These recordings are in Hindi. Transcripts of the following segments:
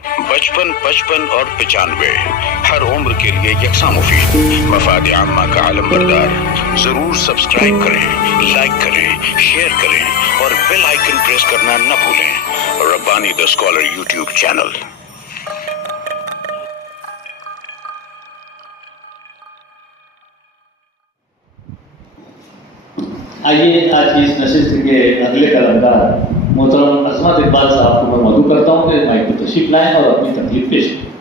55, 55 और 95 हर उम्र के लिए यकसा मुफीद। मफाद आम्मा का आलम बरदार। जरूर सब्सक्राइब करें, लाइक करें, शेयर करें और बेल आइकन प्रेस करना न भूलें। Rabbani the scholar YouTube channel. आइए आज की इस नशिस्त के अगले कलमदार मोहतरम अजमत इकबाल साहब को मैं मदू करता हूँ कि माइक को तशरीफ लाएं और अपनी तकलीफ पेश करें।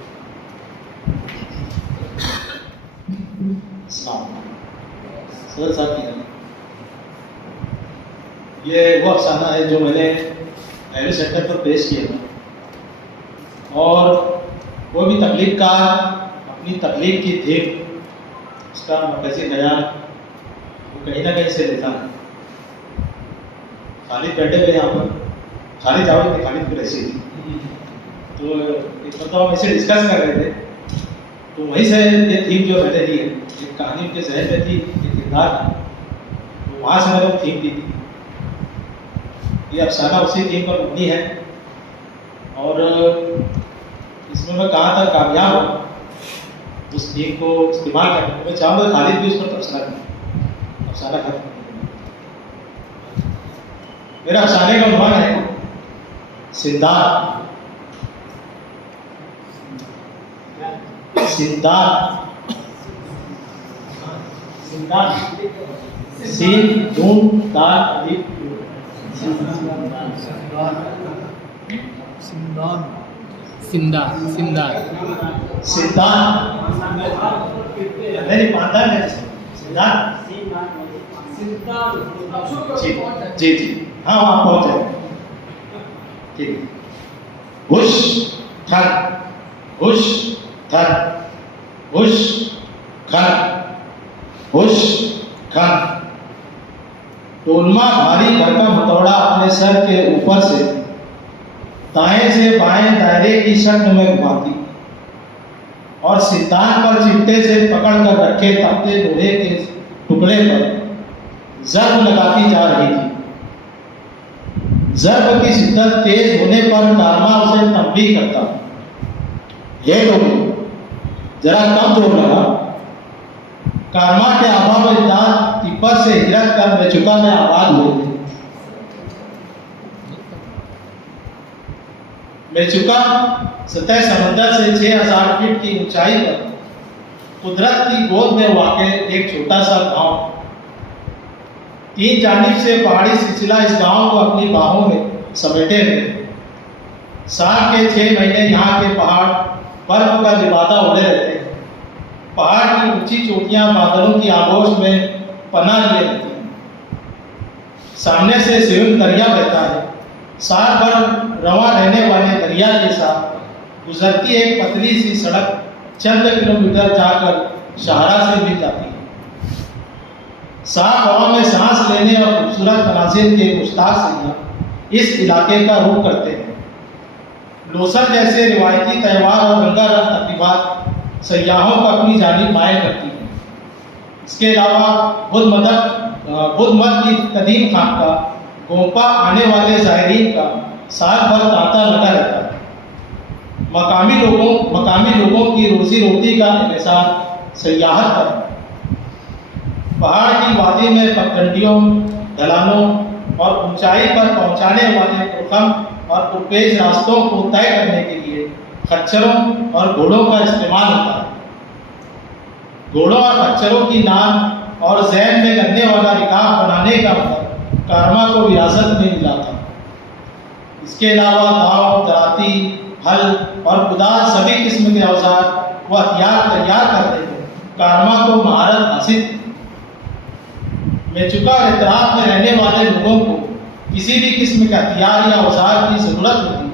सर साहब की ये वो अफसाना है जो मैंने पहले सेक्टर पर पेश किया था और वो भी तकलीफ का अपनी तकलीफ की थी उसका मरकजी बयान वो कहीं ना कहीं से लेता है। खालिद बैठे हुए यहाँ पर, खालिद जावेद थे, खालिद कुरैशी तो एक मतलब हम ऐसे डिस्कस कर रहे थे तो वहीं से ये थीम जो मैंने दी है, एक कहानी उनके जहन में थी, एक किरदार था, तो वहाँ से मैंने वो थीम दी थी। ये अफसाना उसी थीम पर मबनी है और इसमें मैं कहाँ तक कामयाब हूँ उस थीम को इस्तेमाल करने मैं चाहूँगा खालिद भी उस पर तबसरा करें, अफसाना खत्म। मेरा अफसाने का उन्वान है सिद्धार्थ। सिद्धार्थ सिद्धार्थ सीन दून दाल अलिफ सिंदान सिंदान सिंदान सिद्धार्थ नहीं पाता है सिद्धार्थ जी जी हाँ वहाँ पहुँच जाए ठीक। हुश थर हुश थर हुश खर हुश खर टोलमा भारी भरकम हथौड़ा अपने सर के ऊपर से दाएं से बाएं दायरे की शक्ल में घुमाती और सिद्धांत पर चिमटे से पकड़ कर रखे तपते लोहे के टुकड़े पर जर्ब लगाती जा रही थी। जर्ब की शिद्दत तेज होने पर कारमा उसे तंबीह करता, हे लोगों जरा कम जोर लगा। कारमा के अभाव में तिब्बत से हिरक कर मेचुका में आबाद हुए थे। मेचुका सतह समंदर से 6000 फीट की ऊंचाई पर कुदरत की गोद में वाक़ एक छोटा सा गांव। तीन जानिब से पहाड़ी सिलसिला इस गांव को अपनी बाहों में समेटे हुए। साल के 6 महीने यहाँ के पहाड़ बर्फ का लिबादा उड़े रहते हैं। पहाड़ की ऊंची चोटियां बादलों की आगोश में पनाह लिए रहती हैं। सामने से सिंध दरिया बहता है। साल भर रवा रहने वाले दरिया के साथ गुजरती एक पतली सी सड़क चंद किलोमीटर जाकर शाहरा से मिल जाती है। साफ हवा में सांस लेने और खूबसूरत मनाजिर के मुश्ताक सैयाह इस इलाके का रुख करते हैं। लोसर जैसे रिवायती त्यौहार और रंगारंग तकरीबात सयाहों को अपनी जानिब मायल करती हैं। इसके अलावा बुद्ध मत की कदीम खानका गोंपा आने वाले ज़ायरीन का साल भर तांता लगा रहता है। मकामी लोगों की रोजी रोटी का इंहिसार सयाहत पर है। पहाड़ की वादी में पगडंडियों, ढलानों और ऊंचाई पर पहुंचाने वाले पुरखम और पुरपेश रास्तों को तय करने के लिए खच्चरों और घोड़ों का इस्तेमाल होता है। घोड़ों और खच्चरों की नाम और जहन में लगने वाला रिकाब बनाने का मतलब कारमा को विरासत में मिला था। इसके अलावा दाव, दराती, हल और कुदाल सभी किस्म के औजार व हथियार तैयार करने में कारमा को महारत हासिल थी। मेचुका और इतराफ में रहने वाले लोगों को किसी भी किस्म के हथियार या औजार की जरूरत होती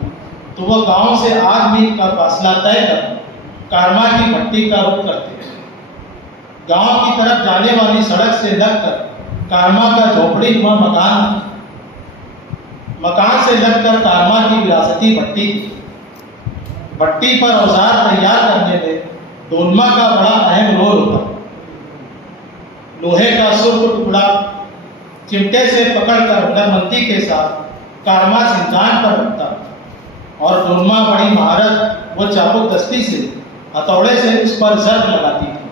तो वह गांव से 8 मील का फासला तय कर कारमा की भट्टी का रुख करते हैं। गांव की तरफ जाने वाली सड़क से लगकर कारमा का झोपड़ी नुमा मकान से लगकर कारमा की विरासती भट्टी थी। भट्टी पर औजार तैयार करने में डोलमा का बड़ा अहम रोल होता। लोहे का सुर्ख टुकड़ा चिमटे से पकड़कर हुनरमंदी के साथ कारमा सिंधान पर रखता और डोलमा बड़ी महारत वो चाबुक दस्ती से हथौड़े से उस पर जर्ब लगाती थी।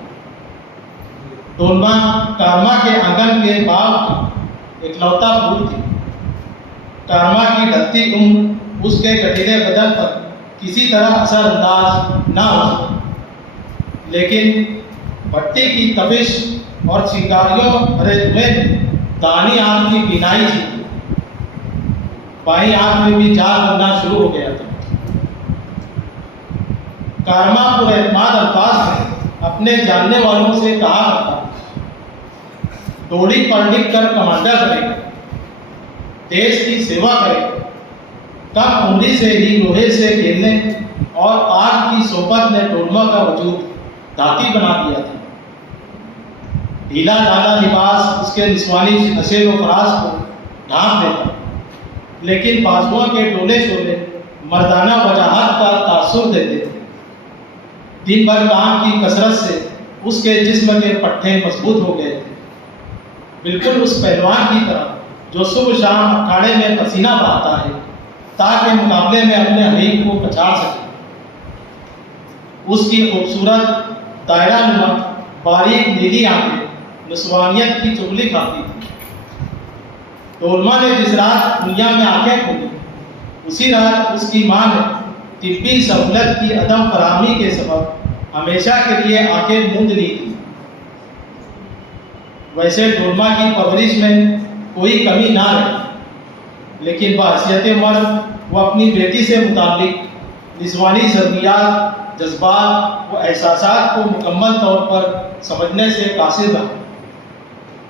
डोलमा कारमा के आंगन के बाग की इकलौता फूल थी। कारमा की ढलती उम्र उसके गठीले बदन पर किसी तरह असरअंदाज न हो सकी, लेकिन भट्टी की तपिश और चिंगारियों भरे धुएं दानी आंख की बीनाई थी। बाई आंख में भी जाल बनना शुरू हो गया था। कारमा पुरएतमाद अल्फाज में अपने जानने वालों से कहा करता, डोरी पर लिख कर कमांडर करेगा, देश की सेवा करेगा, कम उम्री से ही लोहे से खेलने और आग की सोबत ने डोलमा का वजूद धाती बना दिया था। ढीला ढाला लिबास उसके निस्वानी नशे व फराज को ढांप देता, लेकिन बाजुओं के डोले शोले मर्दाना वजाहत का तासुर देते थे। दिन भर काम की कसरत से उसके जिस्म के पट्टे मजबूत हो गए थे, बिल्कुल उस पहलवान की तरह जो सुबह शाम अखाड़े में पसीना बहाता है ताकि मुकाबले में अपने हरीफ को पछाड़ सके। उसकी खूबसूरत दायरा नुमा बारीक नीली आंखें नस्वानियत की चुगली खाती थी। डोलमा ने जिस रात दुनिया में आंखें खोली, उसी रात उसकी मां ने तिब्बी सहूलत की अदम फराहमी के सबब हमेशा के लिए आंखें मूंद ली थी। वैसे डोलमा की परवरिश में कोई कमी ना रही, लेकिन बहैसियत मर्द वो अपनी बेटी से मुताबिक निस्वानी ज़रूरियात, जज्बात व एहसासात को मुकम्मल तौर पर समझने से कासिर रहा।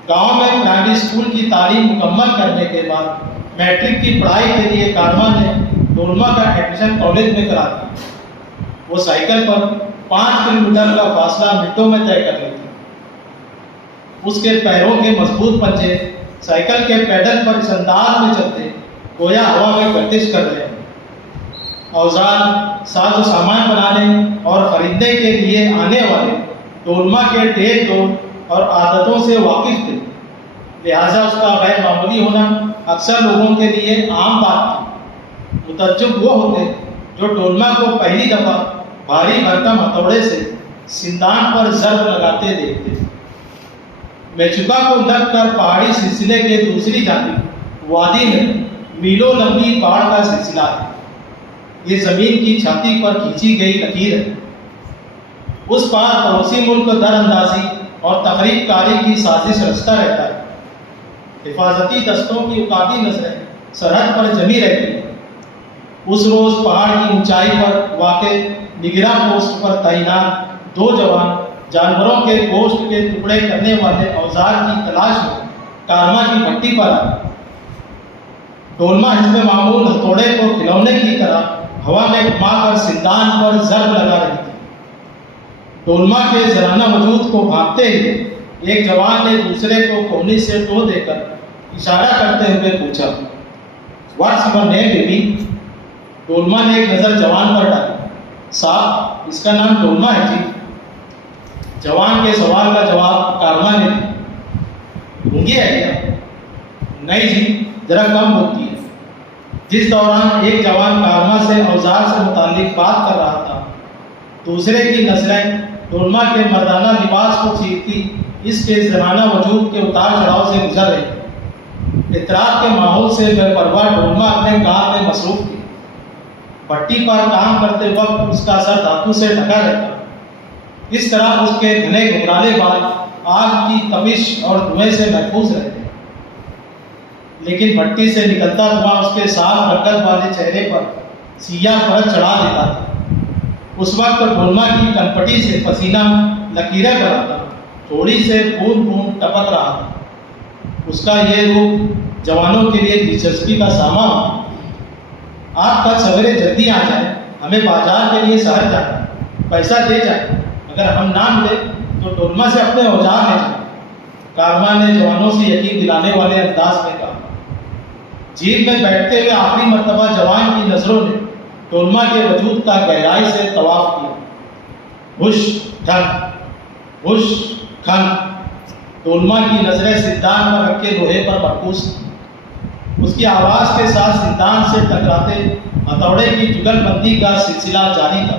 गांव में प्राइमरी स्कूल की तालीम मुकम्मल करने के बाद मैट्रिक की पढ़ाई के लिए कारमा ने डोलमा का एडमिशन कॉलेज में करा दिया। वो साइकिल पर 5 किलोमीटर का फासला मिनटों में तय कर लेती। उसके पैरों के मजबूत पंजे साइकिल के पैडल पर इस अंदाज में चलते गोया हवा में गर्दिश कर रहे हैं। औजार, साज व सामान बनाने और खरीदने के लिए आने वाले डोलमा के ढेर दौड़ और आदतों से वाकिफ थे, लिहाजा उसका गैर मामूली होना अक्सर लोगों के लिए आम बात थी। मुतज्जब वो होते जो डोलमा को पहली दफा भारी भरकम हथौड़े से सिंदान पर जर्ब लगाते देखते थे। मेचुका को लग कर पहाड़ी सिलसिले के दूसरी जानिब वादी में मीलों लंबी पहाड़ का सिलसिला है। ये जमीन की छाती पर खींची गई लकीर है। उस पार पड़ोसी मुल्क दरअंदाजी और तकरीबकारी की साजिश रचता रहता है। हिफाजती दस्तों की उकाबी नजरें सरहद पर जमी रहती है। उस रोज पहाड़ की ऊंचाई पर वाक़े निगरां पोस्ट पर तैनात 2 जवान जानवरों के गोश्त के टुकड़े करने वाले औजार की तलाश में कारमा की भट्टी पर आए। डोलमा हिस्से मामूल हथौड़े को खिलौने की तरह हवा में घुमाकर सिंदान पर जर्ब लगा रही थी। डोलमा के जराना वजूद को भागते ही एक जवान ने दूसरे को कोहनी से टो देकर इशारा करते हुए पूछा, what's your name baby? Dolma ने एक नजर जवान पर डाली। साहब, इसका नाम डोलमा है जी। जवान के सवाल का जवाब कारमा ने दिया। गूंगी है क्या? नहीं जी, जरा कम बोलती है। जिस दौरान एक जवान कारमा से औजार से मुताल्लिक बात कर रहा था, दूसरे की नजरें डोलमा के मर्दाना लिबास को चीरती इसके जनाना वजूद के उतार चढ़ाव से गुजर रही। इतराब के माहौल से बेपरवाह डोलमा अपने काम में मसरूफ थी। भट्टी पर काम करते वक्त उसका सर धातु से ढका रहता। इस तरह उसके घने घुंघराले बाल आग की तपिश और धुएं से महफूज रहते। लेकिन भट्टी से निकलता धुआं उसके साफ रंगत वाले चेहरे पर सियाह परत चढ़ा देता था। उस वक्त डोलमा की कनपटी से पसीना लकीरें बनाता, थोड़ी से बूंद बूंद टपक रहा था। उसका ये रूप जवानों के लिए दिलचस्पी का सामान। आप कल सवेरे जल्दी आ जाए, हमें बाजार के लिए शहर जाना है। पैसा दे जाए, अगर हम ना मिले तो डोलमा से अपने औजार ले जाए। कारमा ने जवानों से यकीन दिलाने वाले अंदाज में कहा। जीप में बैठते हुए आखिरी मर्तबा जवान की नजरों ने डोलमा के वजूद का गहराई से तवाफ किया। हुश खन डोलमा की नजरें सिद्धांत पर रखे लोहे पर मरकूज थी। उसकी आवाज़ के साथ सिंदान से टकराते हथौड़े की जुगलबंदी का सिलसिला जारी था।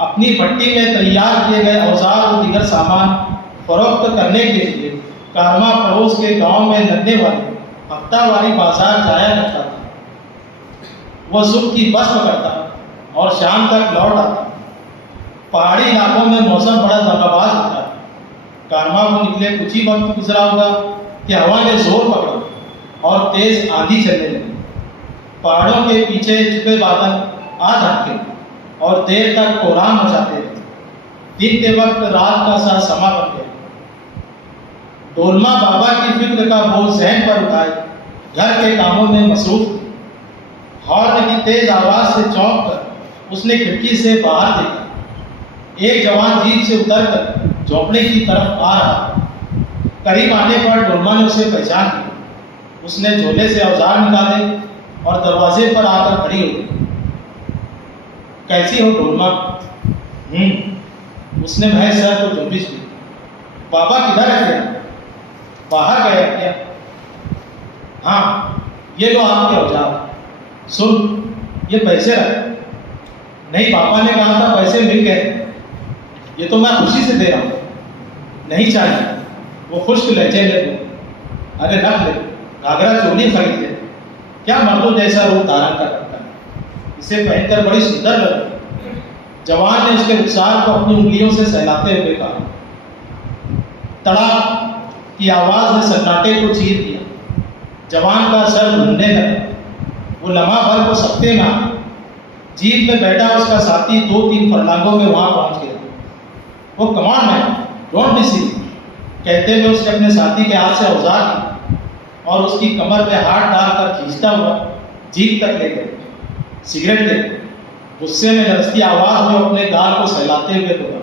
अपनी भट्टी में तैयार किए गए औजार और दीगर सामान फरोख्त करने के लिए कारमा पड़ोस के गांव में लगने वाले हफ्तावारी बाजार जाया करता था। वह सुबह की बस पकड़ता और शाम तक लौट आता। पहाड़ी इलाकों में मौसम बड़ा दगाबाज होता है। कारमा को निकले कुछ ही वक्त गुजरा होगा कि हवा ने जोर पकड़ा और तेज आंधी चलने लगी। पहाड़ों के पीछे छुपे बादल आ धमके और देर तक कोहराम मचाते रहे। दिन के वक्त रात का सा समा बन गया। डोलमा बाबा की फिक्र का बोझ जहन पर उठाए घर के कामों में मसरूफ थे। हॉर्न की तेज आवाज से चौंक कर उसने खिड़की से बाहर देखा। एक जवान जीप से उतरकर झोंपड़े की तरफ आ रहा। करीब आने पर डोलमा ने उसे पहचान लिया। उसने झोले से औजार निकाले और दरवाजे पर आकर खड़ी हो गई। कैसी हो डोलमा? उसने महज सर को झुंबिश दी। बाबा किधर है क्या? बाहर गया क्या? हाँ, ये लो आपके औजार। सुन, ये पैसे रख। नहीं, पापा ने कहा था पैसे मिल गए। ये तो मैं खुशी से दे रहा हूँ। नहीं चाहिए। वो खुश्क लहजे में बोली। अरे रख ले, घाघरा चोली खरीद ले। क्या मर्दों जैसा रूप धारण कर रखा है। इसे पहनकर बड़ी सुंदर लग रही। जवान ने उसके रुखसार को अपनी उंगलियों से सहलाते हुए कहा। तड़ाक की आवाज ने सन्नाटे को चीर दिया। जवान का सर घूमने लगा। वो लम्हा भर को सत्ते में आ गया। जीप में बैठा उसका साथी 2-3 फरलांगों में वहां पहुंच गया। वो कमान मैन, डोंट बी सिली कहते हुए उसने अपने साथी के हाथ से औजार लिया और उसकी कमर में हाथ डालकर खींचता हुआ जीप तक ले गए। सिगरेट दे। गुस्से में लरसती आवाज में अपने गाल को सहलाते हुए बोला।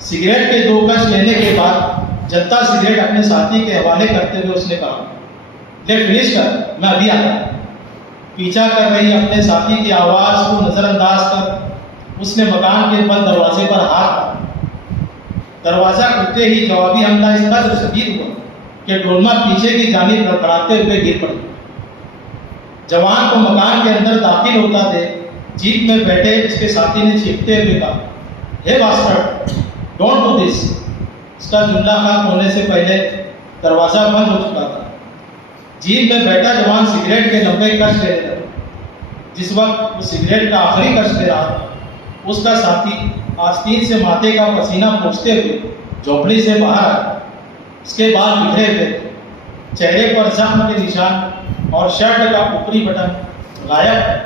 सिगरेट के 2 कश लेने के बाद जत्ता सिगरेट अपने साथी के हवाले करते हुए उसने कहा, ले फिनिश कर, मैं अभी आता। पीछा कर रही अपने साथी की आवाज को नजरअंदाज कर उसने मकान के बंद दरवाजे पर हाथ डाला। दरवाजा खुलते ही जवाबी हमला इस कदर शदीद हुआ कि डोलमा पीछे की जानिब लड़खड़ाते हुए गिर पड़ी। जवान को मकान के अंदर दाखिल होता देख जीप में बैठे उसके साथी ने चीखते हुए कहा, हे बास्टर्ड, डोंट डू दिस। उसका जुमला खत्म होने से पहले दरवाजा बंद हो चुका था। जीप में बैठा जवान सिगरेट के लंबे कश ले रहा। जिस वक्त वो सिगरेट का आखिरी कश ले रहा था, उसका साथी आस्तीन से माथे का पसीना पोंछते हुए झोपड़ी से बाहर आया। उसके बाल बिखरे हुए थे, चेहरे पर जख्म के निशान और शर्ट का ऊपरी बटन गायब है।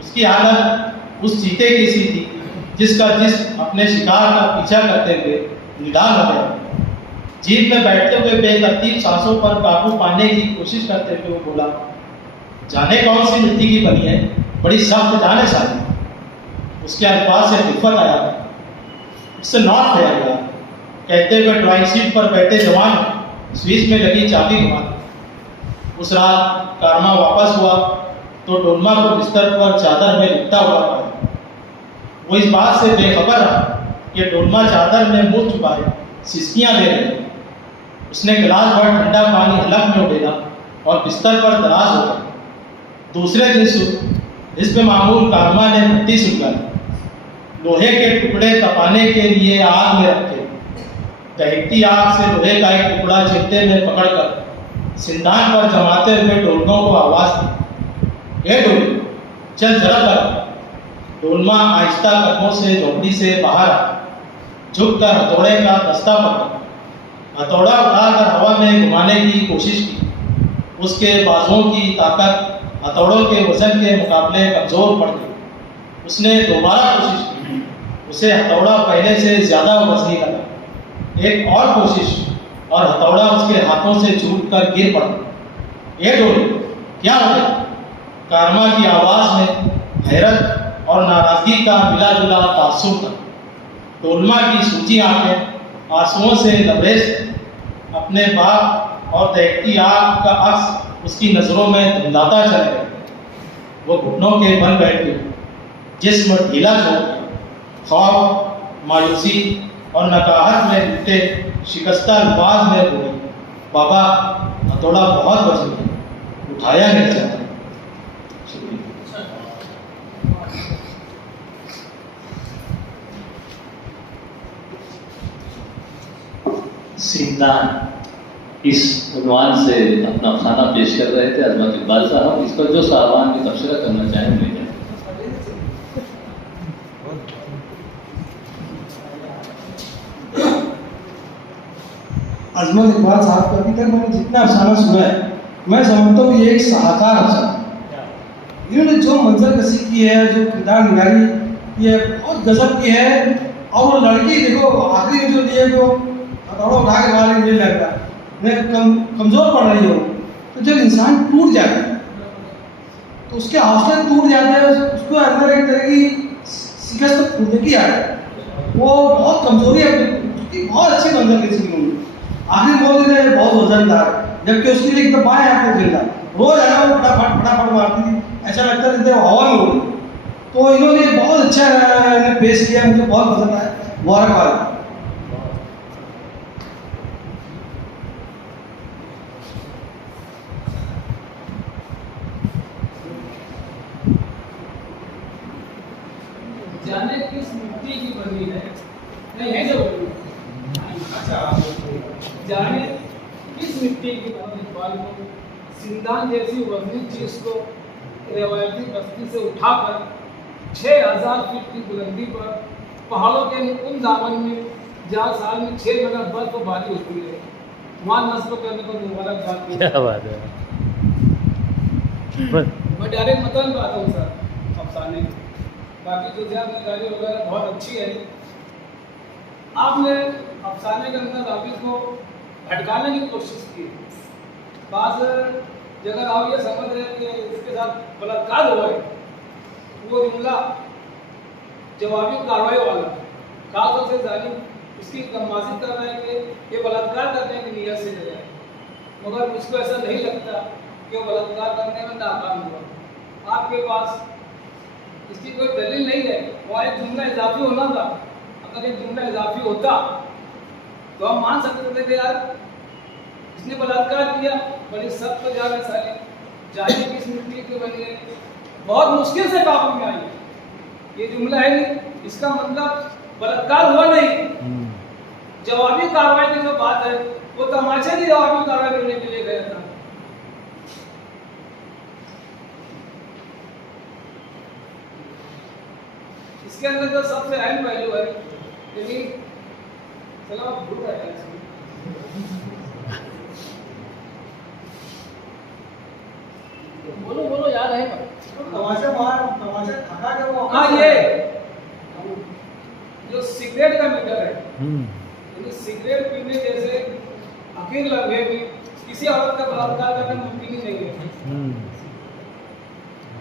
उसकी हालत उस चीते की सी थी जिसका जिस्म अपने शिकार का पीछा करते हुए निडाल हो गया। जीप में बैठते हुए बेतरतीब सांसों पर काबू पाने की कोशिश करते हुए वो बोला, जाने कौन सी मिट्टी की बनी है, बड़ी सख्त जान है साथी। उसके अल्फाज से हिफ्फत आया, इससे नॉट फेयर कहते हुए ड्राइंग सीट पर बैठे जवान स्विच में लगी चाबी घुमा। उस रात कारमा वापस हुआ तो डोलमा को बिस्तर पर चादर में लिपटा हुआ पाया। वो इस बात से बेखबर रहा कि डोलमा चादर में मुंह छुपाए सिसकियां ले रही। उसने गिलास भर ठंडा पानी हलक में उड़ेला और बिस्तर पर दराज हो गया। दूसरे दिन सुबह इस पे मामूल कारमा ने भट्टी सुलगाई। लोहे के टुकड़े तपाने के लिए आग में रखे। दहकती आग से लोहे का एक टुकड़ा चिमटे में पकड़कर सिंदान पर जमाते हुए ढोलकों को आवाज दी, ए ढोल, चल जरा कर। डोलमा आहिस्ता कदमों से झोपड़ी से बाहर आया, झुककर हथौड़े का दस्ता पकड़ा। हथौड़ा उठाकर हवा में घुमाने की कोशिश की। उसके बाजुओं की ताकत हथौड़ों के वजन के मुकाबले कमजोर पड़ गई। उसने दोबारा कोशिश की। उसे हथौड़ा पहले से ज्यादा वजनी लगा। एक और कोशिश और हथौड़ा उसके हाथों से छूटकर गिर पड़ा। ये डोल, क्या हो गया? कारमा की आवाज में हैरत और नाराजगी का मिला जुला तासुर था। डोलमा की सूची आंखें आंसुओं से लबरेज। अपने बाप और दहकती आग का अक्स उसकी नजरों में धुंधलाता चल गया। वो घुटनों के बल बैठ गई, जिस्म ढीला छोड़ गया। खौफ, मायूसी और नकाहत में लिपटे शिकस्ता अल्फाज में बोली, बाबा हथौड़ा बहुत वजन है, उठाया नहीं जाता। शुक्रिया। सिंदान इस उन्वान से अपना अफसाना पेश कर रहे थे अजमत इकबाल साहब। इस पर जो साहबान भी तबसरा करना चाहें ले जाए। अजमत इकबाल साहब का अभी तक मैंने जितना अफसाना सुना है, मैं समझता हूँ ये एक शाहकार अफसाना है। इन्होंने जो मंजर कसी की है, जो किरदार निगारी की है, बहुत गजब की है। और वो लड़की देखो आखिरी में जो लिए वो हथौड़ा उठा के मारे, मुझे लग रहा है मैं कमज़ोर पड़ रही हो। तो जब इंसान टूट जाता है तो उसके हौसले टूट जाते हैं, उसको अंदर एक तरह की शिकस्त खुद की आ है, वो बहुत कमजोरी है। बहुत अच्छी मंजर कसी की उन्होंने आखिर बोल रहे थे बहुत वजनदार, जबकि उसके लिए एक तो बाएं हाथ में जिंदा रोज है ना वो फटाफट मारती थी, ऐसा लगता था जैसे हवा में उड़ी। तो इन्होंने बहुत अच्छा पेश किया, मुझे बहुत पसंद आया। मुबारकबाद। जाने किस मिट्टी की बनी है, नहीं है जो अच्छा, जाने किस मिट्टी की बनी इकबाल को सिंदान जैसी वजनी चीज को रिवायती बस्ती से उठाकर 6000 फीट की बुलंदी पर पहाड़ों के उन दामन में जहाँ साल में 6 महीना बर्फबारी होती है, वहाँ नस्ब करने को मुबारकबाद। क्या बात है। मैं डायरेक्ट मतलब आता हूँ सर अफसाने की, बाकी जो जानकारी वगैरह बहुत अच्छी है। आपने अफसाने के अंदर रावी को भटकाने की कोशिश की। बाज़ जगह आप ये समझ रहे हैं कि इसके साथ बलात्कार हुआ है, वो जुमला जवाबी कार्रवाई वाला खासतौर से जालिम इसकी गम्माजी कर रहा है कि ये बलात्कार करने की नीयत से गया है, मगर मुझको ऐसा नहीं लगता कि वो बलात्कार करने में नाकाम हुआ। आपके पास इसकी कोई दलील नहीं है, वहाँ एक जुमला इजाफी होना था। अगर एक जुमला इजाफी होता तो हम मान सकते थे कि यार इसने बलात्कार किया, बड़ी सख्त तो जा साले जाने किस मिट्टी की बनी है, बहुत मुश्किल से काबू में आई। ये जुमला है नहीं, इसका मतलब बलात्कार हुआ नहीं। जवाबी कार्रवाई की जो बात है वो तमाचे की जवाबी कार्रवाई करने के लिए गया था। इसके अंदर जो सबसे अहम पहलू है, यदि चलो भूल रहे हैं, बोलो याद है तमाशा खा के वो हाँ, ये जो सिगरेट का मैटर है, यानी सिगरेट पीने जैसे अकील लम्हे में किसी औरत का बलात्कार करना मुमकिन ही नहीं है।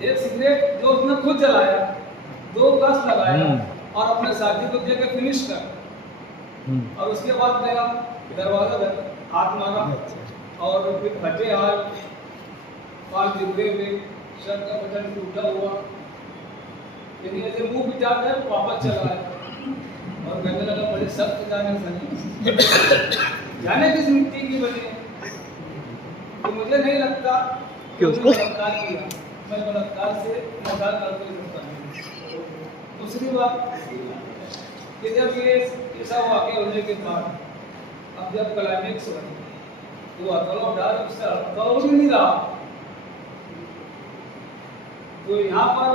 एक सिगरेट जो उसने खुद जलाया, 2 कस लगाया और अपने साथी को देकर फिनिश कर, और उसके बाद गया दरवाजा पर हाथ मारा और फिर फटे हाल, पाल जिगरे हुए, शर्ट का बटन टूटा हुआ, यानी ऐसे मुंह बिठा कर वापस चला आया और कहने लगा बड़े सख्त जाने किस मिट्टी की बनी है। तो मुझे नहीं लगता कि उसने बलात्कार किया, मैं बलात्कार से इनकार करते ही सकता हूँ। दूसरी बात कि जब ये ऐसा वाक़या होने के बाद अब जब क्लाइमेक्स हुआ तो हथौड़ा डाल उससे हथौड़ा भी नहीं रहा, तो यहाँ पर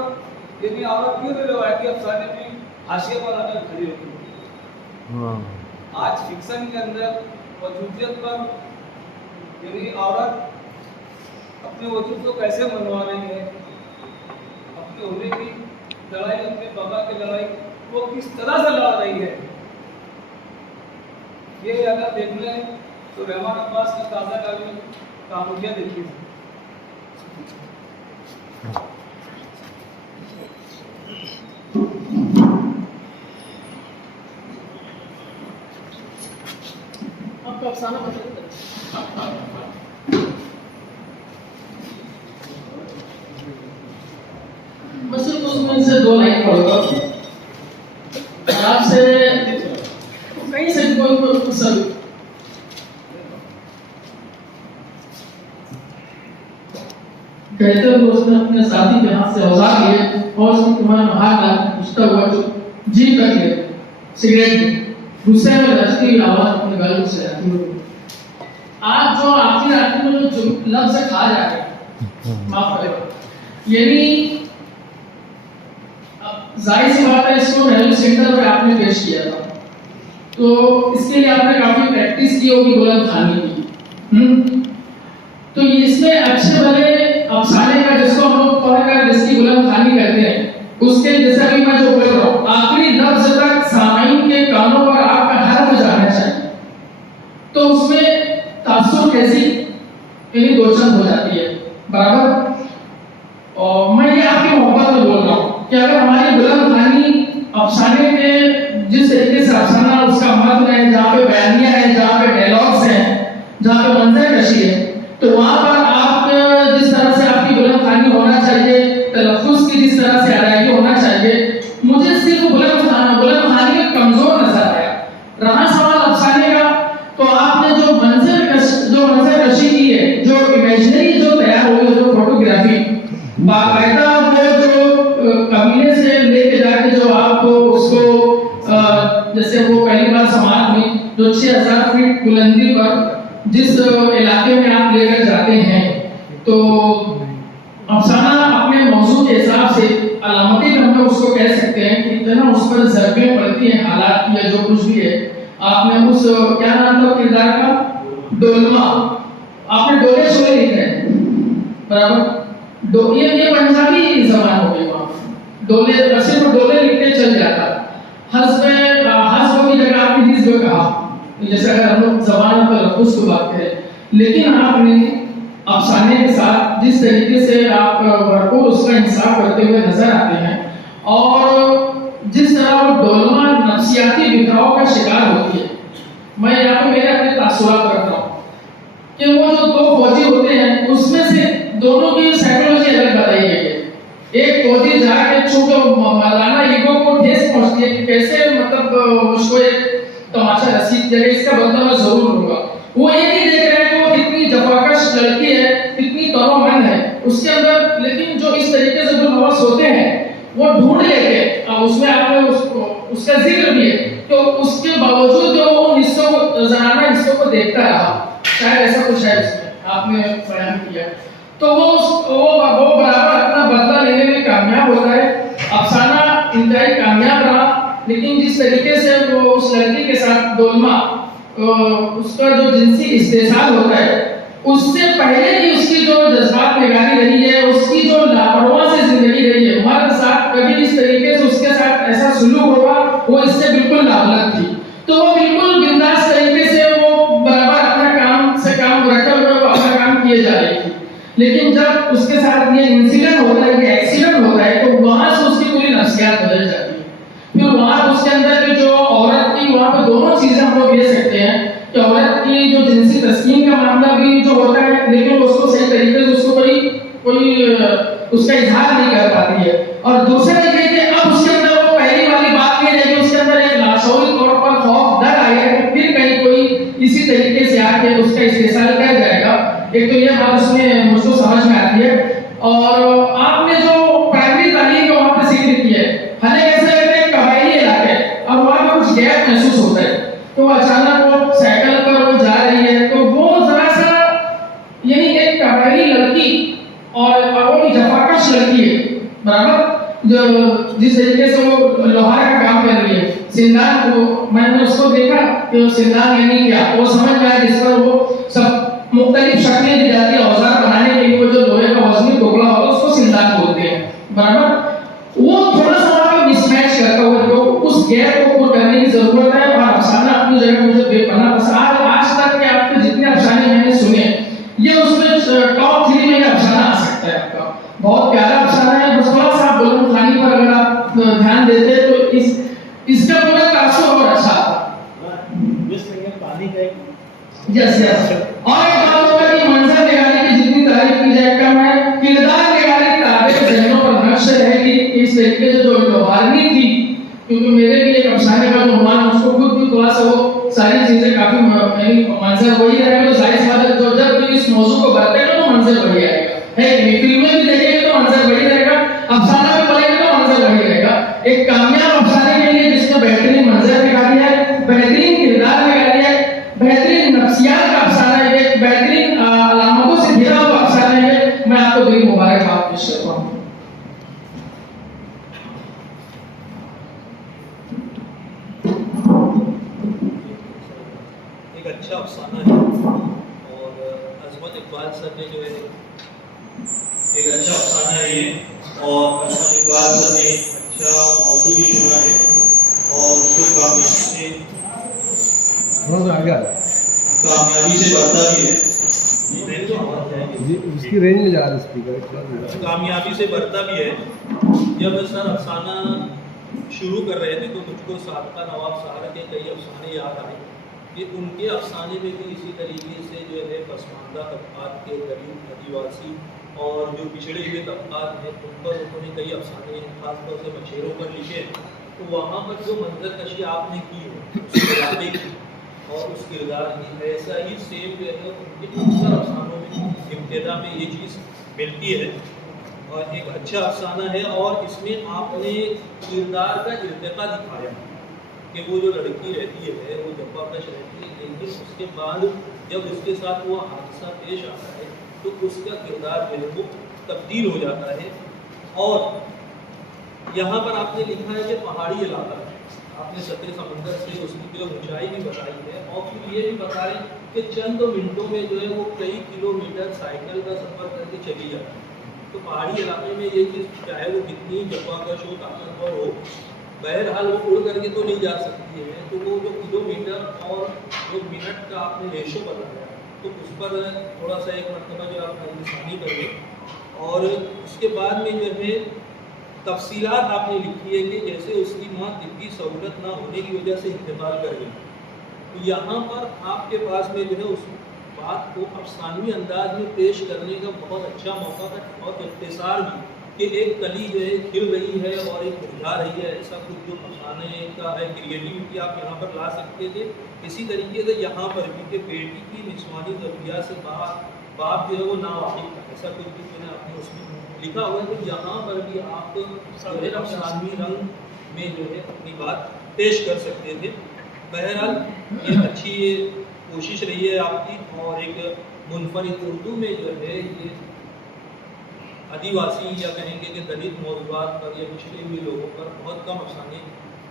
यदि औरत क्यों रिवायती अफसाने में हाशिए पर आकर खड़ी होती है। आज फिक्सन के अंदर वजूदियत पर यदि औरत अपने वजूद को कैसे मनवा रही है, अपने होने की लड़ाई, अपने बाबा की लड़ाई वो किस तरह से लड़ रही है, ये अगर देखना है तो रहमान अब्बास का ताज़ा कामोलिया देखिए। आपका अफसाना बताइए। मैं सिर्फ उसमें से 2 लाइन पढ़ूंगा आपसे, कहीं से कोई सब कहते हुए उसने अपने साथी के हाथ से औजार लिए और उसकी तुम्हारे हाथ डाल पूछता हुआ जो जी करके सिगरेट गुस्से में रचती आवाज अपने गले से आती हुई, आज जो आखिर में जो लफ्ज कहा जा रहा है, माफ करेगा, यानी जाहिर सी बात है इसको नेहरू सेंटर पे आपने पेश किया था, तो इसके लिए आपने काफी प्रैक्टिस की होगी बुलंद खानी की। तो ये इसमें अच्छे भले अफसाने का जिसको हम लोग पढ़कर जिसकी बुलंद खानी कहते हैं, उसके जैसा भी मैं जो बोल रहा हूँ आखिरी लफ्ज तक सामाइन के कानों पर आपका हर्फ जाना चाहिए, तो उसमें तासुर कैसी यानी दोचन हो जाती है, बराबर। और मैं ये आपकी मोहब्बत में बोल रहा हूँ कि अगर हमारी बुलंद खानी अफसाने के जिस तरीके से अफसाना उसका मत है, जहाँ पे बयानियां है, जहाँ पे डायलॉग्स हैं, जहाँ पे मंजर कशी है, तो वहाँ पर आप जिस तरह से आपकी बुलंद खानी होना चाहिए, तलफ़्फ़ुज़ की जिस तरह से अदायगी होना चाहिए, मुझे सिर्फ बुलंद खानी में कमजोर नजर आया। रहा सवाल अफसाने का, तो आपने जो मंजर कशी की है, जो इमेजिनरी जो तैयार हुई है, जो फोटोग्राफी बाकायदा वो जो कबीले से लेके जाके जो आप उसको जैसे वो पहली बार समाज में जो 6000 फीट बुलंदी पर जिस इलाके में आप लेकर जाते हैं, तो अफसाना अपने मौजू के हिसाब से अलामती हम उसको कह सकते हैं कि इतना उस पर ज़रबें पड़ती हैं हालात या जो कुछ भी है। आपने उस क्या नाम था किरदार का, डोलमा, आपने डोले शोले लिखे हैं, बराबर। ये पंजाबी जबान हो गई, वहाँ डोले सिर्फ डोले लिखते चल जाता, हस्ब की जगह आपने हिज़्ब कहा, जैसे अगर हम लोग जबान पर उसको बात करें, लेकिन आपने अफसाने के साथ जिस तरीके से आप भरपूर उसका इंसाफ करते हुए नजर आते हैं, और जिस तरह वो डोलमा नफ्सियाती बिखराव का शिकार होती है, मैं यहाँ पे मेरे अपने तासुरात रखता हूँ कि वो जो दो फौजी होते हैं उसमें से दोनों की साइकोलॉजी अलग बताई गई है। एक फौजी जाके चूंकि मौलाना ईगो को ठेस पहुंचती है कि कैसे मतलब उसको एक तमाशा रसीद जगह इसका बदला मैं जरूर लूंगा, वो ये नहीं देख रहा है कि वो कितनी जफाकश लड़की है, कितनी तरोमंद है उसके अंदर, लेकिन जो इस तरीके से जो नवाज होते हैं वो ढूंढ लेके उसमें आपने उसका जिक्र भी है, तो उसके बावजूद जो वो हिस्सों को जनाना हिस्सों को देखता रहा, शायद ऐसा कुछ है उसमें आपने बयान किया, तो वो बराबर अपना बदला लेने में कामयाब होता है। अफसाना इंतहाई कामयाब रहा, लेकिन जिस तरीके से वो उस लड़की के साथ डोलमा उसका जो जिनसी इस्तेसाल होता है, उससे पहले की उसकी जो जज्बात निगारी रही है, उसकी जो लापरवाह से जिंदगी रही है, हमारे साथ कभी इस तरीके से उसके साथ ऐसा सुलूक होगा वो इससे बिल्कुल लाभलत थी, तो वो बिल्कुल बिंदास तरीके से वो बराबर अपना काम से काम रखते हुए अपना काम किए जा रही थी। लेकिन जब उसके साथ ये इंसिडेंट होता है, ये एक्सीडेंट होता है, तो वहां से उसकी पूरी नफ्सियात बदल जाती है। फिर वहां उसके अंदर की जो औरत की, वहां पे दोनों चीजें हम लोग ले सकते हैं कि औरत की जो जिनसी तस्कीन का मामला भी जो होता है, लेकिन उसको सही तरीके से उसको कोई उसका इजहार नहीं कर पाती है, और दूसरे तरीके के अब उसके अंदर वो पहली वाली बात ये है कि उसके अंदर एक लाशौरी तौर पर खौफ डर आया है कि फिर कहीं कोई इसी तरीके से आके उसका इस्तेसाल कर जाएगा। एक तो ये बात उसमें मुझको समझ में आती है, और आपने जो प्राइमरी तालीम का वहाँ पे जिक्र किया है, हमें ऐसा लगता है कबायली इलाका है और वहाँ पे कुछ गैप महसूस होता है, तो अचानक वो साइकिल पर वो जा रही है, तो वो जरा सा यानी एक कबायली लड़की और वो जफाकश लड़की है, बराबर, जो जिस तरीके से वो लोहार का काम कर रही है, सिंदान को मैंने उसको देखा कि वो सिंदान यानी क्या, वो समझ में आया जिस पर वो सब मुख्तलिफ शक्लें दी जाती है औजार बनाने के लिए, वो जो लोहे का वजनी टुकड़ा होता है उसको सिंदान बोलते हैं, बराबर। वो थोड़ा सा वहाँ पे मिसमैच करता हुआ जो उस गैप को पूरा करने की जरूरत है, और अफसाना अपनी जगह मुझे बेपनाह पसंद। आज तक के आपके जितने अफसाने मैंने सुने, ये उसमें टॉप 3 में अफसाना आ सकता है आपका, बहुत प्यारा अफसाना है। बस थोड़ा सा बुलंद खानी पर अगर आप ध्यान देते हैं तो इसका पूरा तासुर और अच्छा यस यस। और एक बात होगा कि मंजर निगारी की जितनी तारीफ की जाए कम है, किरदार निगारी ताबे ज़हनों पर नक्श रहेगी इस तरीके से जो लोहारनी थी, क्योंकि मेरे भी एक अफसाने का जो मान उसको खुद भी थोड़ा सा वो सारी चीजें काफी मंजर वही रहेगा, तो जाहिर सी बात है जो जब भी इस मौजू को करते हैं तो मंजर वही आएगा, है कि नहीं? फिल्में भी देखेंगे तो मंजर वही रहेगा, अफसाना में पढ़ेंगे तो मंजर वही रहेगा। एक कामयाब अफसाने के लिए जिसने बेहतरीन मंजर निकाली है, बेहतरीन किरदार निकाली है, बेहतरीन नफ्सियात का अफसाना है, बेहतरीन अलामतों से घिरा हुआ अफसाना है, मैं आपको दिल मुबारकबाद पेश करता हूँ। एक अच्छा अफसाना है और अजमत इकबाल सर ने जो है एक अच्छा अफसाना है ये, और अजमत इकबाल सर ने अच्छा मौजू भी चुना है और उसको कामयाबी से बढ़ता भी है। उसकी रेंज में जा रहा है स्पीकर, कामयाबी से बढ़ता भी है। जब सर अफसाना शुरू कर रहे थे तो मुझको साबका नवाब सहारा के कई अफसाने याद आए कि उनके अफसाने में भी इसी तरीके से जो है पसमानदा तबकात के गरीब आदिवासी और जो पिछड़े हुए तबकात हैं उन पर उन्होंने कई अफसाने खासतौर से मछेरों पर लिखे। तो वहाँ पर जो मंजर कशी आपने की है उस इलाके की और उस किरदार की, ऐसा ही सेम जो है उनके अक्सर अफसानों में इब्तिदा में ये चीज़ मिलती है और एक अच्छा अफसाना है। और इसमें आपने किरदार का इर्तिका दिखाया कि वो जो लड़की रहती है वो जब्बाकश रहती है, लेकिन उसके बाद जब उसके साथ वो हादसा पेश आता है तो उसका किरदार जो है वो तब्दील हो जाता है। और यहाँ पर आपने लिखा है कि पहाड़ी इलाका है, आपने सतह समंदर से उसकी जो ऊंचाई भी बताई है और फिर ये भी बताएं कि चंद मिनटों में जो है वो कई किलोमीटर साइकिल का सफ़र करके चली जाती है। तो पहाड़ी इलाके में ये चीज़ चाहे वो कितनी जब्बाकश हो, ताकतवर हो, बहरहाल वो उड़ करके तो नहीं जा सकती है। तो वो जो किलोमीटर और जो मिनट का आपने रेशो बताया तो उस पर थोड़ा सा एक मरतबा जो आप निशानी करें। और उसके बाद में जो है तफसीलात आपने लिखी है कि जैसे उसकी माँ तिब्बी सहूलत ना होने की वजह से इंतकाल कर गई। तो यहाँ पर आपके पास में जो है उस बात को अफसानवी अंदाज में पेश करने का बहुत अच्छा मौका था और इख्तिसार भी कि एक कली जो है खिल रही है और एक मुरझा रही है, ऐसा कुछ जो अफसाने का है क्रिएटिविटी आप यहाँ पर ला सकते थे। इसी तरीके से यहाँ पर भी कि बेटी की निस्वानी ज़रूरियात से बाप जो है वो नावाकिफ था, ऐसा कुछ भी मैंने आपने उसमें लिखा हुआ है। तो यहाँ पर भी आप अफसानवी रंग में जो है अपनी बात पेश कर सकते थे। बहरहाल ये अच्छी कोशिश रही है आपकी और एक मुनफरिद उर्दू में जो है ये आदिवासी या कहेंगे कि दलित मौजूदात पर या पिछड़े हुए लोगों पर बहुत कम अफसाने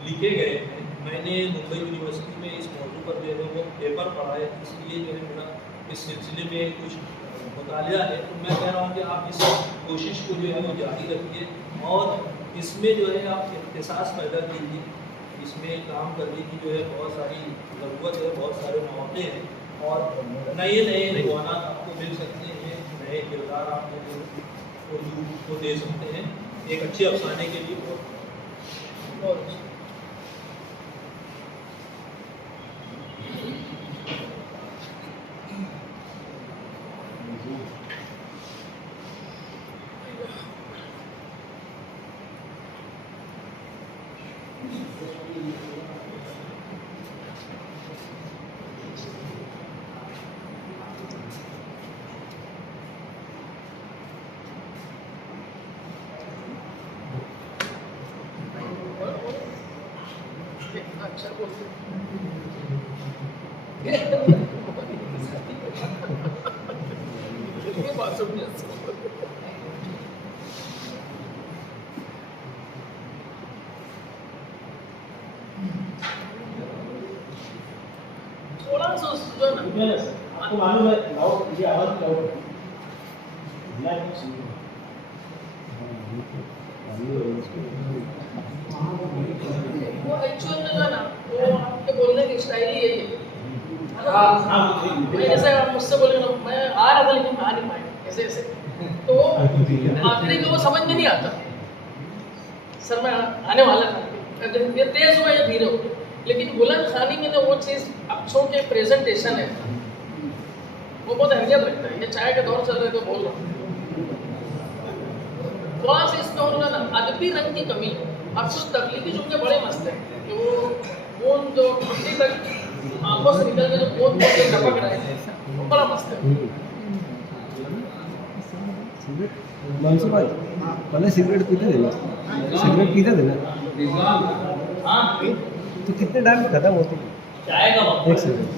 लिखे गए हैं। मैंने मुंबई यूनिवर्सिटी में इस मौजू पर जो है वो पेपर पढ़ा है, इसलिए जो है मेरा इस सिलसिले में कुछ मुतालिया है। तो मैं कह रहा हूँ कि आप इस कोशिश को जो है वो जारी रखिए और इसमें जो है आप इख्तिसास पैदा कीजिए। इसमें काम करने की जो है बहुत सारी ज़रूरत है, बहुत सारे मौके हैं और नए नए रवानात आपको मिल सकते हैं, नए किरदार आपको उर्दू को दे सकते हैं एक अच्छे अफसाने के लिए। और थोड़ा सा आपको मालूम है लाउड ये आवाज लाउड वो एक्चुअल में जो है ना वो आपके बोलने की स्टाइल ही यही है। मैं जैसे आप मुझसे बोले ना मैं आ रहा था लेकिन आ नहीं पाया ऐसे ऐसे, तो आखिरी को वो समझ में नहीं आता सर मैं आने वाला था, ये तेज हुआ या धीरे हो। लेकिन बुलंद खानी में जो वो चीज़ अक्षरों के प्रेजेंटेशन है वो बहुत अहमियत रखता है। ये चाय का दौर चल रहा है तो बोल रहा हूँ थोड़ा सा इसमें होगा ना अदबी रंग की कमी है। अब कुछ तकलीफी जुमले बड़े मस्त हैं कि वो जो ठंडी तक आंखों से निकल के जो पोत टपक रहे हैं वो बड़ा मस्त है। मनसुख भाई पहले सिगरेट पीते थे ना, सिगरेट पीते थे ना, तो कितने टाइम में खत्म होती है? एक सिगरेट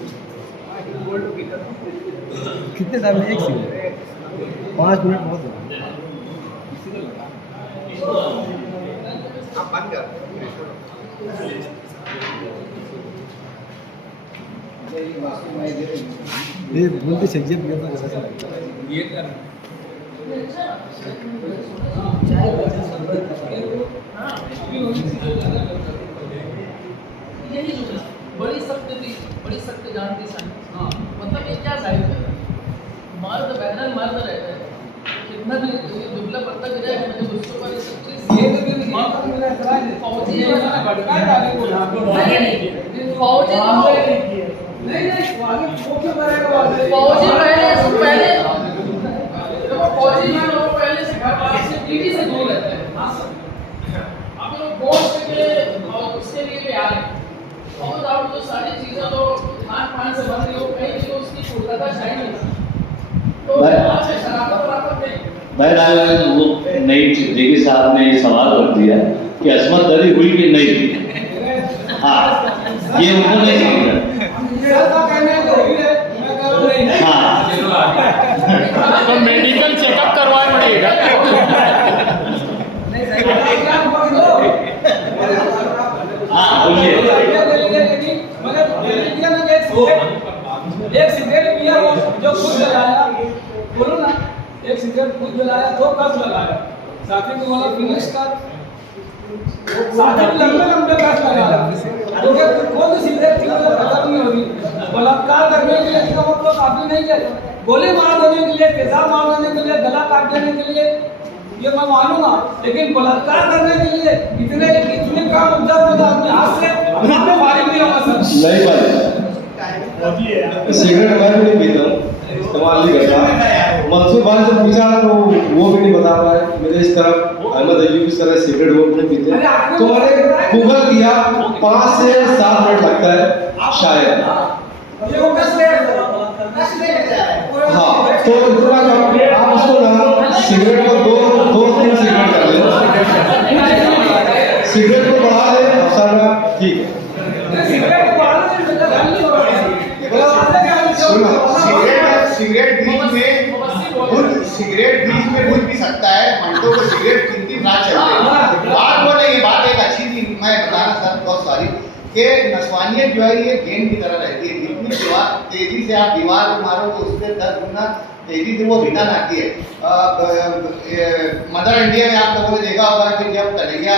कितने टाइम में? एक सिगरेट 5 मिनट बहुत है। ये बोलते सज्जे पिया था कैसा लगता है? ये कर यही जो है, बड़ी सख्त थी, बड़ी सख्त जान थी साइंस। हाँ, मतलब ये क्या साइंस है? मर्द बहरन मर्द रहता है, कितना भी दुबला पत्ता गिरा है, मुझे गुस्से पर ये सब चीज़ ये तो भी मेरा इतराज है। फौजी ये मैंने भटका डाले को यहाँ पे फौजी नहीं आगे फोकस करेगा आगे फौजी पहले देखो फौजी में लोग पहले से घर बाहर से टीवी से दूर रहते हैं। आप लोग गोश्त के और उसके लिए भी आ रहे हैं, और आप जो सारी चीजें तो खान पान से बन रही हो, कहीं भी उसकी कोलकाता शाही नहीं तो वहाँ से शराबत बराबर नहीं। बहरहाल वो नई सिद्दीकी साहब ने ये सवाल रख दिया कि अस्मत दरी हुई कि नहीं। हाँ, ये उनको नहीं समझा। हाँ, तो मेडिकल चेकअप करवाना पड़ेगा। हाँ बोलिए। एक सिगरेट पिया वो जो खुद जलाया, बोलो ना, एक सिगरेट खुद जलाया तो कब लगाया? साथी को वाला फिनिश कर, साथी लंबे कस लगाया, तो क्या कौन सी सिगरेट थी वो खत्म नहीं होगी? बलात्कार करने के लिए इसका मतलब काफी नहीं है, गोली मार देने के लिए, तेजाब मार देने के लिए, गला काट देने के लिए ये मैं मानूंगा, लेकिन बलात्कार करने के लिए इतने काम उपजा होता अपने हाथ से हमें फारिग नहीं होगा सर। नहीं भाई, सिगरेट मैं भी नहीं पीता हूँ, इस्तेमाल नहीं करता। मनसूर भाई से पूछा तो वो भी नहीं बता पाए। मेरे इस तरफ अहमद अयूब इस तरह सिगरेट वो नहीं पीते, तो मैंने गूगल किया, 5 से 7 मिनट लगता है शायद। हाँ, तो इतना कम आप उसको ना सिगरेट को 2-3 सिगरेट कर लें, सिगरेट को बढ़ा दें सारा ठीक है। सिगरेट बीच में घुल भी सकता है, घंटों को सिगरेट पीती ना चलते। बात बोले ये बात एक अच्छी थी, मैं बताना सर बहुत सारी कि नस्वानियत जो है ये गेम की तरह रहती है, जितनी तेजी से आप दीवार को मारोगे उससे 10 गुना तेजी से वो रिटर्न आती है। मदर इंडिया में आप लोगों ने देखा होगा कि जब कन्हैया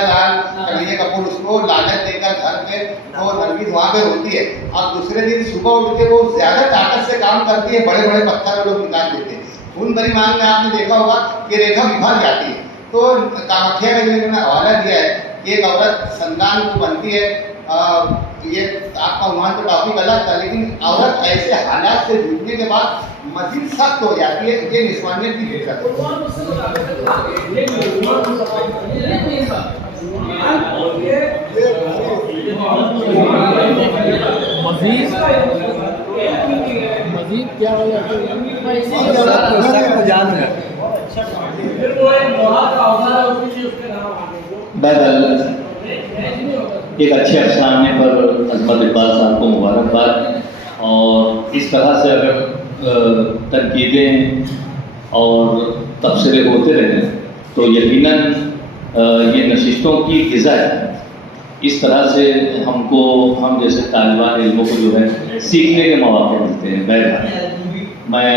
कपूर उसको लालच देकर घर पे वो नरगिस वहाँ पे होती है, अब दूसरे दिन सुबह उठ के वो ज्यादा ताकत से काम करती है, बड़े बड़े पत्थर लोग निकाल देते हैं। खून भरी मांग में आपने देखा होगा कि रेखा विभर जाती है। तो कामाख्या का जो इन्होंने हवाला दिया है, एक औरत संतान को बनती है, ये आपका वहाँ तो टॉपिक अलग था, लेकिन औरत ऐसे हालात से जूझने के बाद मजीद सख्त हो जाती है, ये निस्वानियत की हिरकत है। मजीद क्या हो जाता है? बहरहाल एक अच्छे अफसाने पर अजमत इकबाल साहब को मुबारकबाद। और इस तरह से अगर तनकीदें और तबसरे होते रहें तो यकीनन ये नशिस्तों की ग़िज़ा है। इस तरह से हम जैसे तालिबान इल्मों को जो है सीखने के मौके मिलते हैं। बहरहाल मैं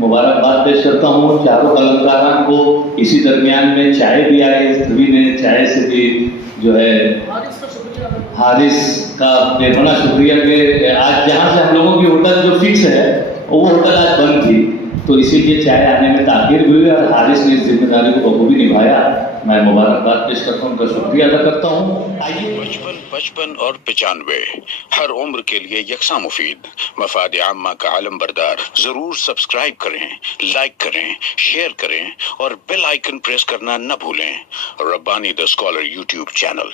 मुबारकबाद पेश करता हूँ चारों कलमकारान को। इसी दरमियान में चाय भी आई, सभी ने चाय से भी जो है हारिस का बेपना शुक्रिया कि आज जहाँ से हम लोगों की होटल जो फिक्स है वो होटल आज बंद थी, तो इसीलिए चाय आने में ताख़ीर हुई और हारिस ने इस जिम्मेदारी को बखूबी निभाया। मैं मुबारकबाद पेश करता हूँ, उनका शुक्रिया अदा करता हूँ। आइए 55 और 95 हर उम्र के लिए यकसा मुफीद मफाद आम्मा का आलम बरदार। जरूर सब्सक्राइब करें, लाइक करें, शेयर करें और बेल आइकन प्रेस करना न भूलें। Rabbani the scholar YouTube channel.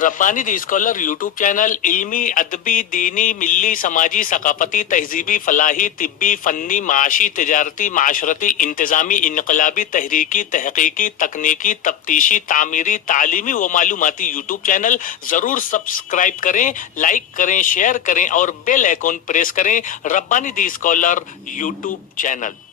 Rabbani the scholar YouTube channel इल्मी, अदबी, दीनी, मिल्ली, समाजी, सकाफती, तहजीबी, फलाही, तिब्बी, फन्नी, माशी, तिजारती, माशरती, इंतजामी, इनकलाबी, तहरीकी, तहकीकी, तकनीकी, तफ्तीशी, तामीरी, तालीमी व मालूमाती यूट्यूब चैनल जरूर सब्सक्राइब करें, लाइक करें, शेयर करें और बेल आइकॉन प्रेस करें। Rabbani the scholar YouTube channel.